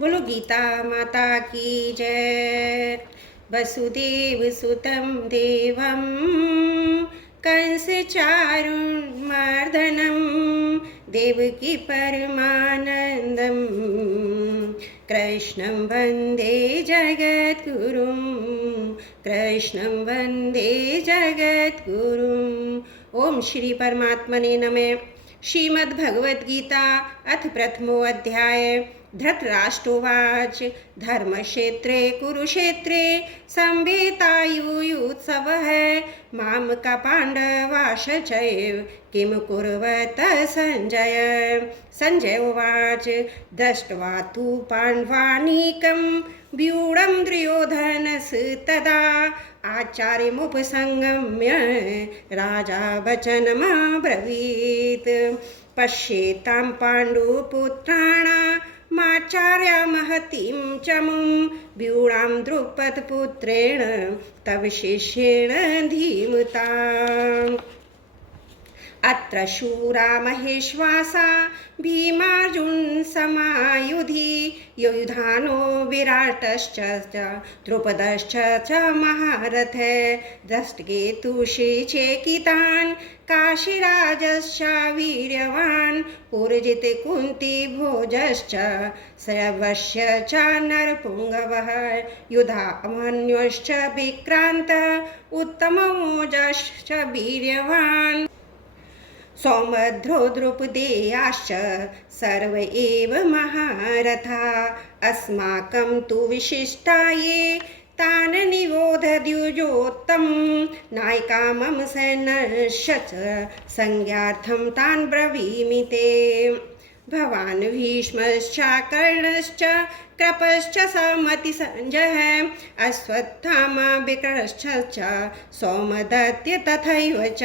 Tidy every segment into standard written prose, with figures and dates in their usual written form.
बोलो गीता माता की जय। वसुदेव सुतं देवं कंसचारुमर्दनं देवकी परमानन्दं कृष्णं वन्दे जगद्गुरुं कृष्णं वन्दे जगद्गुरुम्। ओम श्री परमात्मने नमः। श्रीमद्भगवद्गीता अथ प्रथमो अध्याय। धृतराष्ट्रोवाच धर्मक्षेत्रे कुरुक्षेत्रे संवेतायुयुत्सवः मामकपाण्डवाश्च चैव किं कुर्वत संजय। संजय उवाच दृष्ट्वा तु पाण्डवानीकं व्यूढं दुर्योधनस्तदा आचार्यमुपसंगम्य राजा वचनमब्रवीत्। पश्येतां पाण्डुपुत्राणामाचार्या महतीं चमुं व्यूढां द्रुपदपुत्रेण तव शिष्येण धीमताम्। अत्र शूरा महेश्वासा भीमार्जुनसमायुधि युधानो विराटश्च द्रुपदश्च च महारथे दृष्टकेतुषे चेकितान् काशीराजश्च वीर्यवान् पुरजिते कुन्तीभोजश्च श्रवस्य च नरपुङ्गवः युधामन्योश्च विक्रान्त उत्तममोजश्च वीर्यवान् सौमध्रो द्रुपदेयाश्च सर्व एव महारथा अस्माकं तु विशिष्टा ये तान् निबोधद्विजोत्तम नायिका मम सैन्यस्य च संज्ञार्थं तान् ब्रवीमि ते। भवान् भीष्मश्च कर्णश्च कृपश्च समतिसञ्जयः अश्वत्थामा विकटश्च सौमदत्त तथैव च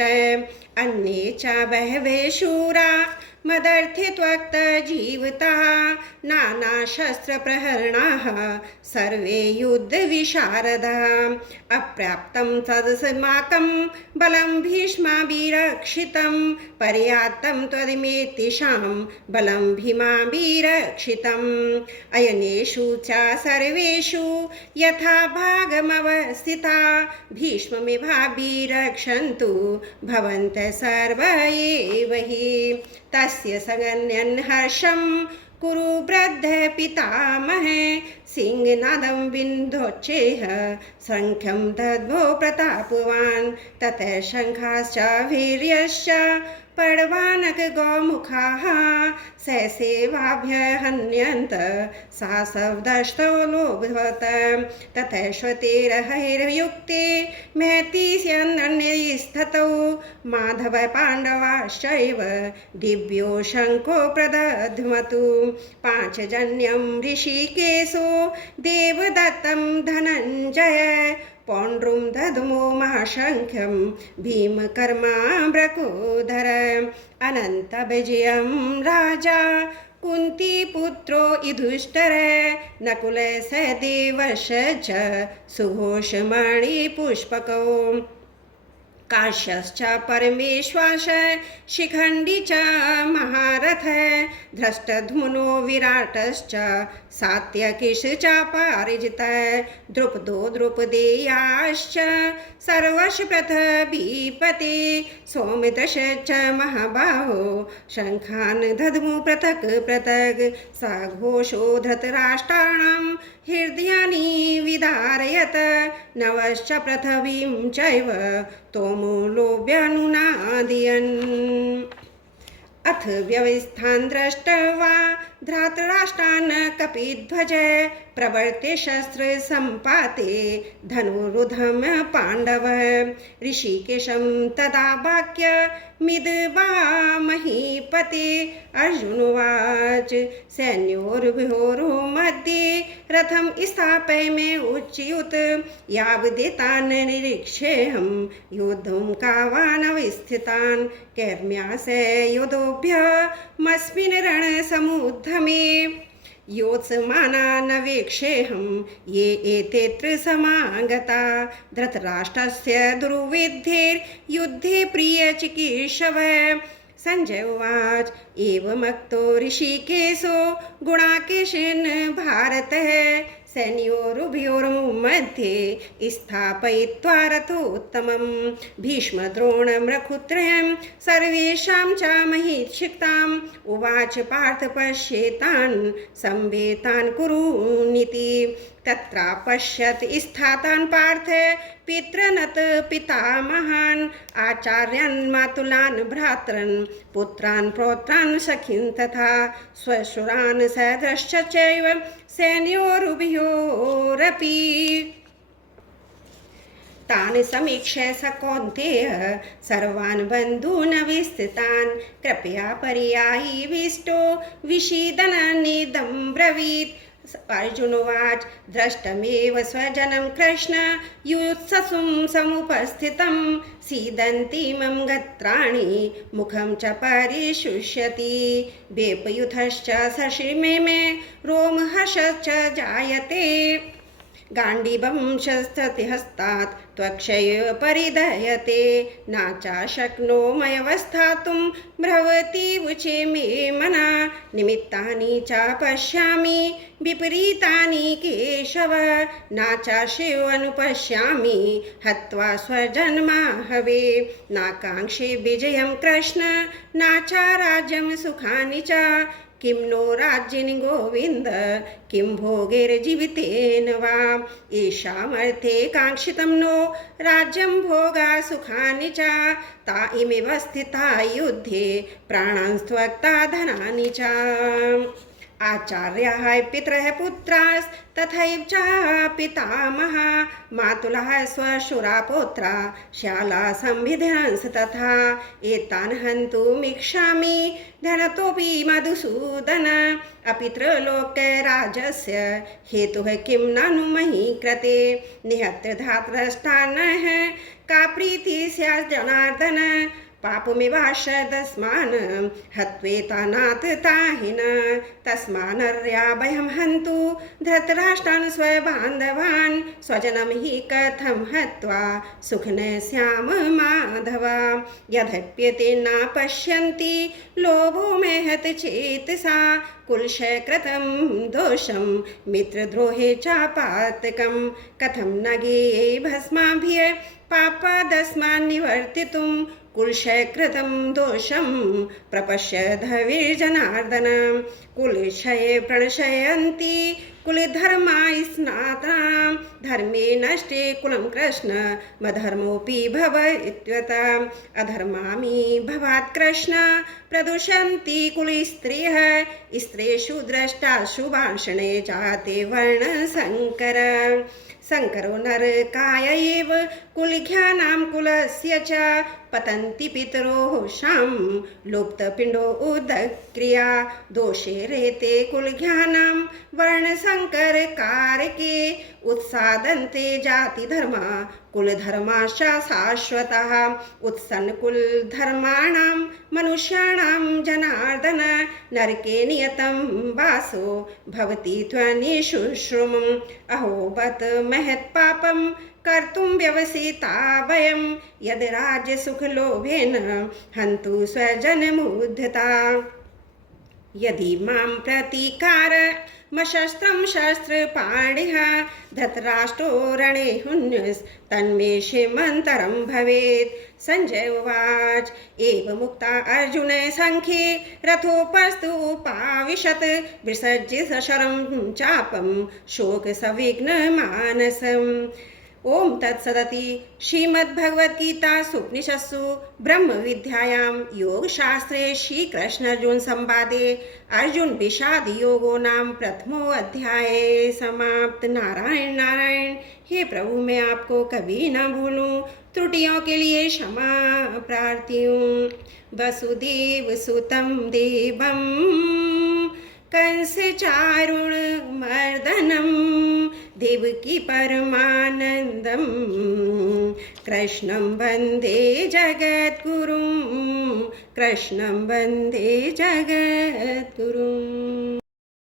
अन्ये च बहवः शूरा मदर्थे त्वक्तजीविताः नानाशस्त्रप्रहरणाः सर्वे युद्धविशारदाः अप्राप्तं तदस्माकं बलं भीष्माभिरक्षितं पर्याप्तं त्वदमेतेषां बलं भीमाभिरक्षितम् अयनेषु च सर्वेषु यथा भागमवस्थिता भीष्ममेवाभिरक्षन्तु भवन्तः सर्व एव हि। तस्य सगन्यन् हर्षं कुरु वृद्धः पितामहे सिंहनादं विन्दोच्चेह शङ्खं दद्मो प्रतापवान् ततः शङ्खाश्च वीर्यश्च पड्वानक गौमुखाः ससेवाभ्यहन्यन्त सा शब्दस्थो लोभवत ततः श्वतेरहैर्युक्ते महतीस्यन्नन्यैस्ततौ माधव पाण्डवाश्चैव दिव्यो शङ्को प्रदध्मतु पाञ्चजन्यं ऋषिकेशो देवदत्तं धनञ्जय पौण्ड्रुं दद्मो महाशङ्ख्यं भीमकर्मा ब्रकोदर अनन्तविजयं राजा कुन्तीपुत्रो युधिष्ठिर नकुलसहदेवश्च च सुघोषमणिपुष्पकौ काश्यश्च परमेश्वास शिखण्डी च महारथ धृष्टद्युम्नो विराटश्च सात्यकिश्च च पारिजितः द्रुपदो द्रुपदेयाश्च सर्वस्य पृथ्वीपते सौमित्रश्च च महाबाहो शङ्खान् दद्मो पृथक् पृथक् स घोषो धृतराष्ट्राणां हृदयानि विदारयत नवश्च पृथिवीं चैव तोमूलोऽभ्यनुनादयन्। अथ व्यवस्थान् दृष्ट्वा धृतराष्ट्रान् कपिध्वज प्रवर्ते शस्त्रसम्पाते धनुरुधं पाण्डव ऋषिकेशं तदा वाक्यमिद्वा महीपते अर्जुनोवाच सैन्योरुभयोर् मध्ये रथं स्थापयामि उच्युत यावदेतान् निरीक्षेऽहं योद्धुं कावानवस्थितान् कर्म्यासे योद्धोभ्यमस्मिन् रणसमुद्यमे योत्समाना न वेक्षेऽहं ये एतेऽत्र समागता धृतराष्ट्रस्य दुर्विद्धेर्युद्धे प्रियचिकीर्षवः संजय उवाच एवमुक्तो ऋषिकेशो गुणाकेशेन भारतः सैन्योरुभयोर्मध्ये स्थापयित्वा रथोत्तमं भीष्मद्रोणमृखुत्रयं सर्वेषां च महीक्षिताम् उवाच पार्थ पश्येतान् संवेतान् कुरूनिति तत्रापश्यत् स्थातान् पार्थ पितृनत पितामहान् आचार्यान् मातुलान् भ्रातॄन् पुत्रान् पौत्रान् सखीन् तथा श्वशुरान् सदश्च चैव सैन्योरुभयोरपि तान् समीक्ष्य स कौन्तेयः सर्वान् बन्धून् विस्तृतान् कृपया पर्यायीविष्टो विषीदननिदं ब्रवीत् अर्जुनोवाच दृष्टमेव स्वजनं कृष्ण युत्ससुं समुपस्थितं सीदन्तीमं गत्राणि मुखं च परिशुष्यति वेपयुथश्च सशिमे मे रोमहर्षश्च जायते गाण्डीवं शस्तति हस्तात् त्वक्षैव परिदह्यते नाचाशक्नोम्यवस्थातुं भ्रवति वुचे मे मना निमित्तानि च पश्यामि विपरीतानि केशव नाचाशेवनुपश्यामि हत्वा स्वजन्माहवे नाकाङ्क्षे विजयं कृष्ण नाचा राज्यं सुखानि च किं नो राज्येन गोविन्द किं भोगैर्जीवितेन वा येषामर्थे काङ्क्षितं नो राज्यं भोगा सुखानि च ता इमेव स्थिता युद्धे प्राणान् त्यक्त्वा धनानि च आचार्याः पितरः पुत्रास्तथैव च पितामहा मातुलः स्वशुरा पौत्रा श्याला संविधांस तथा एतान् हन्तुमिच्छामि धनतोऽपि मधुसूदन अपि त्रैलोक्यराजस्य हेतुः किं ननु मही कृते निहत्य धातृष्टान्नः का प्रीतिः स्यात् जनार्दन पापमिवाशदस्मान् हत्वेतानाथताहिन तस्मान्नर्याभयं हन्तु धृतराष्ट्रान् स्वबान्धवान् स्वजनं हि कथं हत्वा सुखिनः स्याम माधव यद्यप्यते न पश्यन्ति लोभो मेहत चेतसा कुलशकृतं दोषं मित्रद्रोहे च पातकं कथं न गेये भस्माभिः पापादस्मान् निवर्तितुं कुलक्षयकृतं दोषं प्रपश्यद्भिर्जनार्दन कुलक्षये प्रणशयन्ति कुलधर्मा स्नातां धर्मे नष्टे कुलं कृष्ण मधर्मोऽपि भवेत्युत अधर्मामि भवात् कृष्ण प्रदूषन्ति कुलस्त्रियः स्त्रीषु द्रष्टासु भाषणे जाते वर्णसङ्कर शङ्करो नरकाय एव कुलघ्यानां कुलस्य च पतन्ति पितरोषां लुप्तपिण्डो उदक्रिया दोषे रेते कुलघ्यानां वर्णसङ्करकारके उत्सादन्ते जातिधर्मा कुलधर्माश्च शाश्वतः उत्सन्नकुलधर्माणां मनुष्याणां जनार्दन नरके नियतं वासो भवति त्वनिशुश्रुमम् अहो बत महत्पापं कर्तुं व्यवसिता वयं यद् राज्यसुखलोभेन हन्तु स्वजनमुद्धता यदि मां प्रतीकारमशस्त्रं शस्त्रपाणिः धृतराष्ट्रो रणे हुन्यस्तन्मे क्षेमन्तरं भवेत् संजय उवाच एवमुक्ता अर्जुनः सङ्ख्ये रथोपस्थुपाविशत् विसर्ज्य सशरं चापं शोकसंविघ्नमानसम् ओम तत्सदति श्रीमद्भगवद्गीतासु उपनिषत्सु ब्रह्मविद्यायां योगशास्त्रे श्रीकृष्णार्जुन संवादे अर्जुन विषाद योगो नाम प्रथमो अध्याय समाप्त। नारायण नारायण। हे प्रभु, मैं आपको कभी न भूलूं, त्रुटियों के लिए क्षमा प्रार्थी हूँ। वसुदेव सुतं देवं कंसचारुणमर्दनं देवकी परमानन्दं कृष्णं वन्दे जगद्गुरुं कृष्णं वन्दे जगद्गुरुम्।